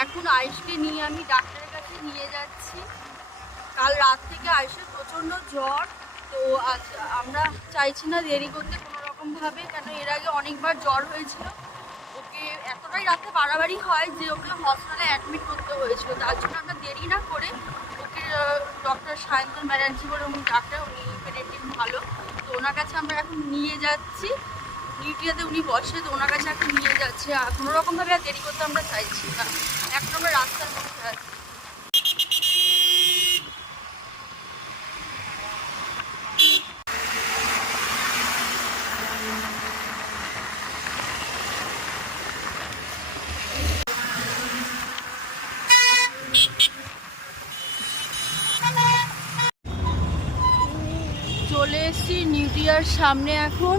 আয়ুষকে নিয়ে আমি ডাক্তারের কাছে নিয়ে যাচ্ছি। কাল রাত থেকে আয়ুষের প্রচণ্ড জ্বর, তো আজ আমরা চাইছি না দেরি করতে কোনো রকমভাবে কেন এর আগে অনেকবার জ্বর হয়েছিল। ওকে এতটাই রাতে বাড়াবাড়ি হয় যে ওকে হসপিটালে অ্যাডমিট করতে হয়েছিল। তার জন্য আমরা দেরি না করে ওকে ডক্টর সায়ন্তন ব্যানার্জি বলে উনি ডাক্তার, উনি পেরেন্টিন ভালো। তো ওনার কাছে আমরা এখন নিয়ে যাচ্ছি। নিউটিয়াতে উনি বসে তো ওনার কাছে এখন নিয়ে যাচ্ছে, আর কোনো রকমভাবে আর দেরি করতে আমরা চাইছি না। এখন আমরা রাস্তার মধ্যে আছি চলে এসেছি নিউটিয়ার সামনে এখন।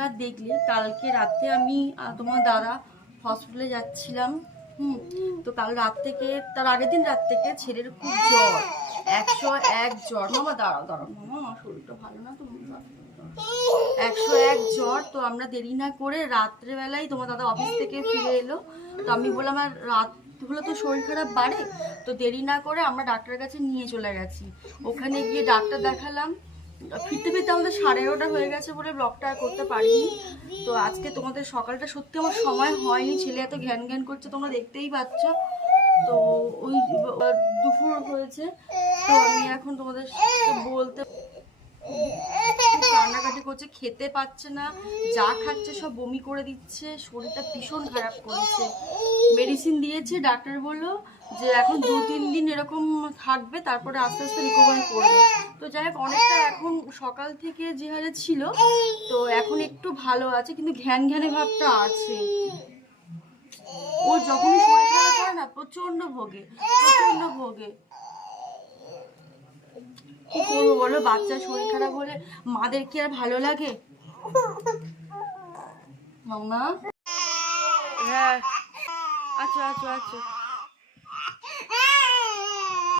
তোমরা দেখলে, কালকে রাতে আমি তোমার দাদা হসপিটালে যাচ্ছিলাম, হুম, তো কাল রাত থেকে, তার আগের দিন রাত থেকে ছেলের খুব জ্বর, একশো এক জ্বর। মামা, দাঁড়াও দাঁড়াও, মামা, আমার শরীরটা ভালো না তো একশো এক জ্বর, তো আমরা দেরি না করে রাত্রেবেলায় তোমার দাদা অফিস থেকে ফিরে এলো। তো আমি বললাম, আর রাত হলে তো শরীর খারাপ বাড়ে? তো দেরি না করে আমরা ডাক্তারের কাছে নিয়ে চলে গেছি। ওখানে গিয়ে ডাক্তার দেখালাম ফিরতে ফিরতে আমাদের সাড়ে এগারোটা হয়ে গেছে বলে ব্লগটা করতে পারিনি। তো আজকে তোমাদের সকালটা সত্যি আমার সময় হয়নি। ছেলে এত ঘ্যান ঘ্যান করছে, তোমরা দেখতেই পাচ্ছ। তো ওই দুপুর হয়েছে। তো আমি এখন তোমাদের করছে, খেতে পাচ্ছে না, যা খাচ্ছে সব বমি করে দিচ্ছে, শরীরটা ভীষণ খারাপ করেছে। মেডিসিন দিয়েছে, ডাক্তার বলল যে এখন দু তিন দিন এরকম থাকবে, তারপরে আস্তে আস্তে রিকভারি করবে। তো যাই হোক, অনেকটা এখন সকাল থেকে যে হারে ছিল, তো এখন একটু ভালো আছে, কিন্তু ঘ্যান ঘ্যানে ভাবটা আছে। ও যখনই সময় খারাপ হয় না প্রচণ্ড ভোগে প্রচণ্ড ভোগে। কি করব বলো? বাচ্চার শরীর খারাপ হলে মাদের কি আর ভালো লাগে? মামা হ্যাঁ। আচ্ছা আচ্ছা আচ্ছা।